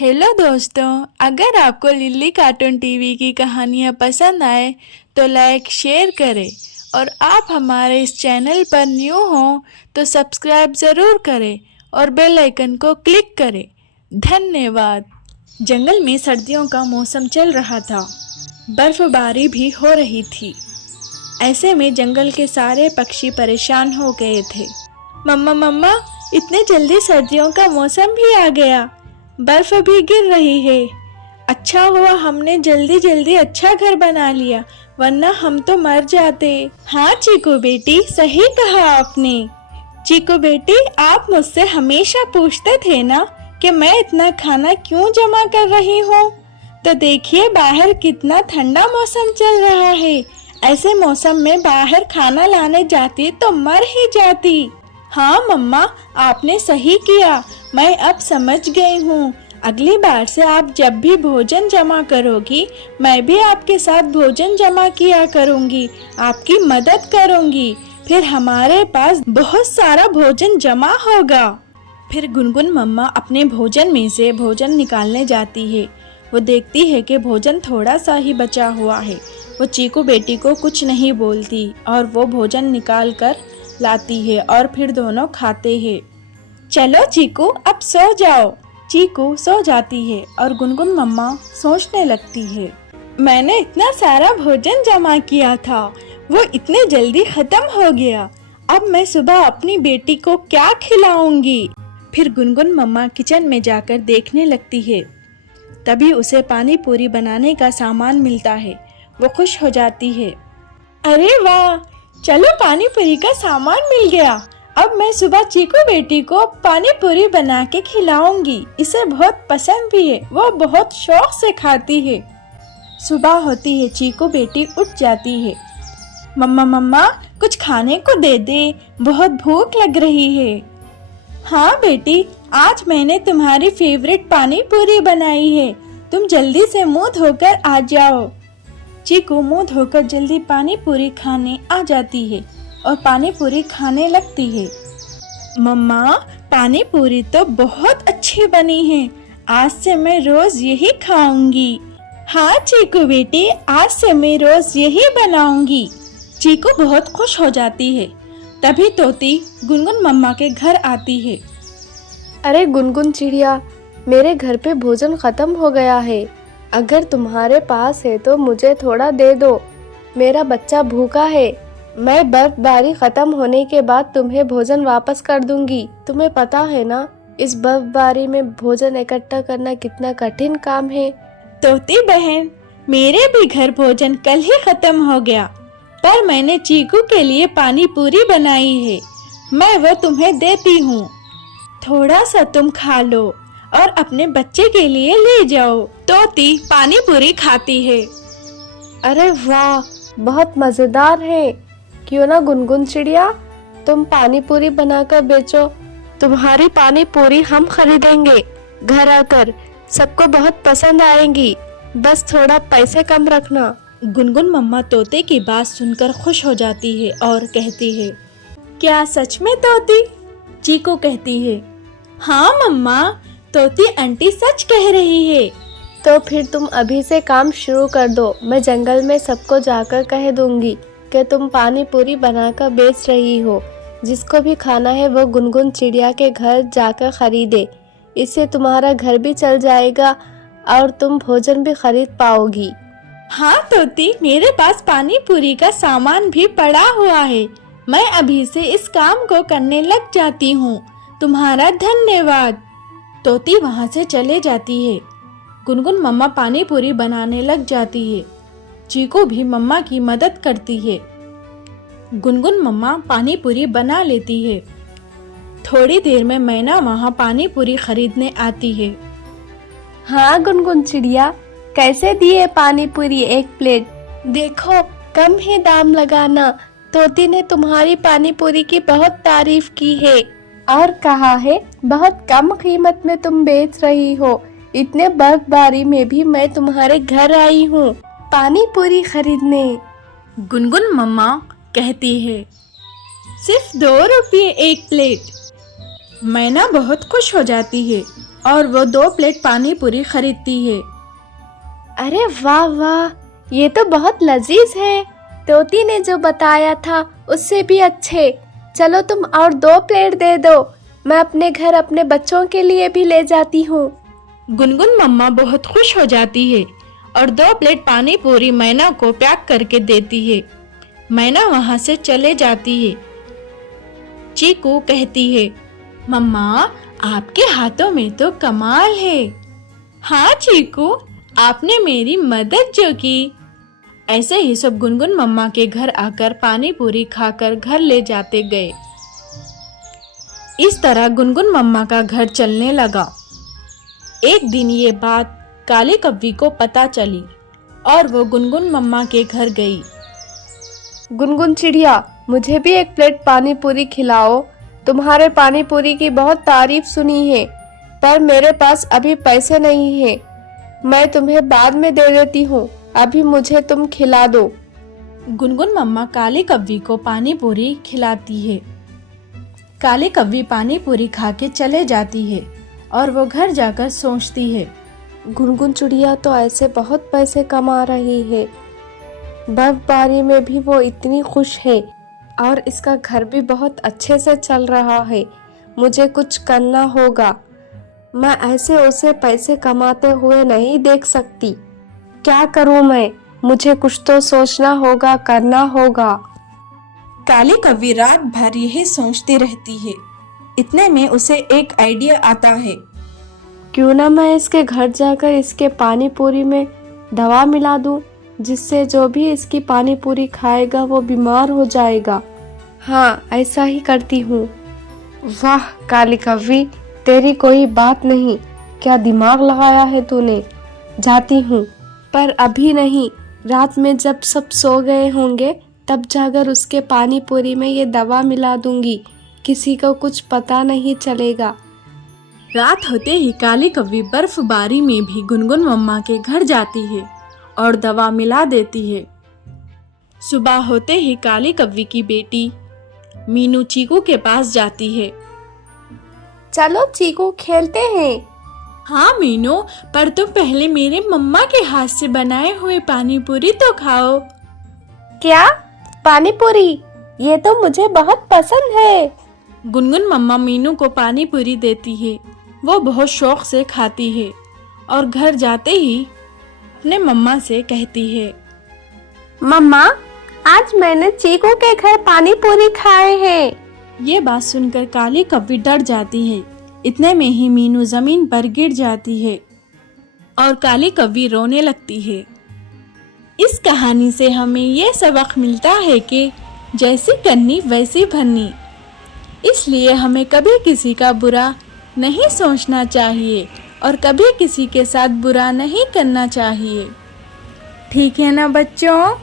Hello दोस्तों, अगर आपको लिली कार्टून टीवी की कहानियाँ पसंद आए तो लाइक शेयर करें और आप हमारे इस चैनल पर न्यू हो तो सब्सक्राइब ज़रूर करें और बेल आइकन को क्लिक करें। धन्यवाद। जंगल में सर्दियों का मौसम चल रहा था, बर्फबारी भी हो रही थी। ऐसे में जंगल के सारे पक्षी परेशान हो गए थे। मम्मा मम्मा, इतने जल्दी सर्दियों का मौसम भी आ गया, बर्फ भी गिर रही है। अच्छा हुआ हमने जल्दी जल्दी अच्छा घर बना लिया, वरना हम तो मर जाते। हाँ चीकू बेटी, सही कहा आपने। चीकू बेटी, आप मुझसे हमेशा पूछते थे ना कि मैं इतना खाना क्यों जमा कर रही हूँ। तो देखिए बाहर कितना ठंडा मौसम चल रहा है। ऐसे मौसम में बाहर खाना लाने जाती तो मर ही जाती। हाँ मम्मा, आपने सही किया, मैं अब समझ गई हूँ। अगली बार से आप जब भी भोजन जमा करोगी, मैं भी आपके साथ भोजन जमा किया करूँगी, आपकी मदद करूँगी। फिर हमारे पास बहुत सारा भोजन जमा होगा। फिर गुनगुन मम्मा अपने भोजन में से भोजन निकालने जाती है। वो देखती है कि भोजन थोड़ा सा ही बचा हुआ है। वो चीकू बेटी को कुछ नहीं बोलती और वो भोजन निकाल कर लाती है और फिर दोनों खाते हैं। चलो चीकू, अब सो जाओ। चीकू सो जाती है और गुनगुन मम्मा सोचने लगती है, मैंने इतना सारा भोजन जमा किया था, वो इतने जल्दी खत्म हो गया। अब मैं सुबह अपनी बेटी को क्या खिलाऊंगी। फिर गुनगुन मम्मा किचन में जाकर देखने लगती है। तभी उसे पानी पूरी बनाने का सामान मिलता है। वो खुश हो जाती है। अरे वाह, चलो पानी पूरी का सामान मिल गया। अब मैं सुबह चीकू बेटी को पानी पूरी बना के खिलाऊंगी, इसे बहुत पसंद भी है, वो बहुत शौक से खाती है। सुबह होती है, चीकू बेटी उठ जाती है। मम्मा मम्मा, कुछ खाने को दे दे, बहुत भूख लग रही है। हाँ बेटी, आज मैंने तुम्हारी फेवरेट पानी पूरी बनाई है, तुम जल्दी से मुंह धोकर आ जाओ। चीकू मुंह धोकर जल्दी पानी पूरी खाने आ जाती है और पानी पूरी खाने लगती है। मम्मा, पानी पूरी तो बहुत अच्छी बनी है, आज से मैं रोज यही खाऊंगी। हाँ चीकू बेटी, आज से मैं रोज यही बनाऊंगी। चीकू बहुत खुश हो जाती है। तभी तोती गुनगुन मम्मा के घर आती है। अरे गुनगुन चिड़िया, मेरे घर पे भोजन खत्म हो गया है, अगर तुम्हारे पास है तो मुझे थोड़ा दे दो, मेरा बच्चा भूखा है। मैं बर्फबारी खत्म होने के बाद तुम्हें भोजन वापस कर दूंगी। तुम्हें पता है ना, इस बर्फबारी में भोजन इकट्ठा करना कितना कठिन काम है। तोती बहन, मेरे भी घर भोजन कल ही खत्म हो गया, पर मैंने चीकू के लिए पानी पूरी बनाई है, मैं वो तुम्हें देती हूँ। थोड़ा सा तुम खा लो और अपने बच्चे के लिए ले जाओ। तोती पानी पूरी खाती है। अरे वाह, बहुत मजेदार है। क्यों ना गुनगुन चिड़िया, तुम पानी पूरी बनाकर बेचो, तुम्हारी पानी पूरी हम खरीदेंगे। घर आकर सबको बहुत पसंद आएंगी, बस थोड़ा पैसे कम रखना। गुनगुन मम्मा तोते की बात सुनकर खुश हो जाती है और कहती है, क्या सच में तोती? चीकू कहती है, हाँ मम्मा, तोती आंटी सच कह रही है। तो फिर तुम अभी से काम शुरू कर दो, मैं जंगल में सबको जाकर कह दूंगी कि तुम पानी पूरी बनाकर बेच रही हो। जिसको भी खाना है वो गुनगुन चिड़िया के घर जाकर खरीदे, इससे तुम्हारा घर भी चल जाएगा और तुम भोजन भी खरीद पाओगी। हाँ तोती, मेरे पास पानी पूरी का सामान भी पड़ा हुआ है, मैं अभी से इस काम को करने लग जाती हूँ, तुम्हारा धन्यवाद। तोती वहाँ से चले जाती है। गुनगुन मम्मा पानी पूरी बनाने लग जाती है। चीकू भी मम्मा की मदद करती है। गुनगुन मम्मा पानी पूरी बना लेती है। थोड़ी देर में मैना वहाँ पानी पूरी खरीदने आती है। हाँ गुनगुन चिड़िया, कैसे दिए पानी पूरी एक प्लेट? देखो, कम ही दाम लगाना, तोती ने तुम्हारी पानी पूरी की बहुत तारीफ की है और कहा है बहुत कम कीमत में तुम बेच रही हो। इतने बर्फबारी में भी मैं तुम्हारे घर आई हूँ पानी पूरी खरीदने। गुनगुन मम्मा कहती है, सिर्फ 2 रुपये एक प्लेट। मैना बहुत खुश हो जाती है और वो 2 प्लेट पानी पूरी खरीदती है। अरे वाह वाह, ये तो बहुत लजीज है। तोती ने जो बताया था उससे भी अच्छे। चलो तुम और 2 प्लेट दे दो, मैं अपने घर अपने बच्चों के लिए भी ले जाती हूँ। गुनगुन मम्मा बहुत खुश हो जाती है और 2 प्लेट पानी पूरी मैना को पैक करके देती है। मैना वहां से चले जाती है। चीकू कहती है, मम्मा आपके हाथों में तो कमाल है। हाँ चीकू, आपने मेरी मदद जो की। ऐसे ही सब गुनगुन मम्मा के घर आकर पानी पूरी खाकर घर ले जाते गए। इस तरह गुनगुन मम्मा का घर चलने लगा। एक दिन ये बात काली कव्वी को पता चली और वो गुनगुन मम्मा के घर गई। गुनगुन चिड़िया, मुझे भी 1 प्लेट पानी पूरी खिलाओ। तुम्हारे पानी पूरी की बहुत तारीफ सुनी है, पर मेरे पास अभी पैसे नहीं है। मैं तुम्हें बाद में दे देती हूँ, अभी मुझे तुम खिला दो। गुनगुन मम्मा काली कव्वी को पानी पूरी खिलाती है। काली कव्वी पानी पूरी खा के चले जाती है और वो घर जाकर सोचती है, गुनगुन चिड़िया तो ऐसे बहुत पैसे कमा रही है, बर्फबारी में भी वो इतनी खुश है और इसका घर भी बहुत अच्छे से चल रहा है। मुझे कुछ करना होगा, मैं ऐसे उसे पैसे कमाते हुए नहीं देख सकती। क्या करूं मैं? मुझे कुछ तो सोचना होगा, करना होगा। काली कव्वी रात भर यही सोचती रहती है। इतने में उसे एक आइडिया आता है। क्यों ना मैं इसके घर जाकर इसके पानी पूरी में दवा मिला दूं, जिससे जो भी इसकी पानी पूरी खाएगा वो बीमार हो जाएगा। हाँ, ऐसा ही करती हूँ। वाह काली कव्वी, तेरी कोई बात नहीं, क्या दिमाग लगाया है तूने। जाती हूँ, पर अभी नहीं, रात में जब सब सो गए होंगे तब जाकर उसके पानी पूरी में ये दवा मिला दूंगी, किसी को कुछ पता नहीं चलेगा। रात होते ही काली कव्वी बर्फबारी में भी गुनगुन मम्मा के घर जाती है और दवा मिला देती है। सुबह होते ही काली कव्वी की बेटी मीनू चीकू के पास जाती है। चलो चीकू खेलते हैं। हाँ मीनू, पर तुम पहले मेरे मम्मा के हाथ से बनाए हुए पानी पूरी तो खाओ। क्या? पानी पूरी? ये तो मुझे बहुत पसंद है। गुनगुन मम्मा मीनू को पानी पूरी देती है। वो बहुत शौक से खाती है और घर जाते ही अपने मम्मा से कहती है, मम्मा, आज मैंने चीकू के घर पानी पूरी खाए हैं। ये बात सुनकर काली कव्वी डर जाती है। इतने में ही मीनू जमीन पर गिर जाती है और काली कव्वी रोने लगती है। इस कहानी से हमें ये सबक मिलता है कि जैसी करनी वैसी भरनी। इसलिए हमें कभी किसी का बुरा नहीं सोचना चाहिए और कभी किसी के साथ बुरा नहीं करना चाहिए। ठीक है ना बच्चों?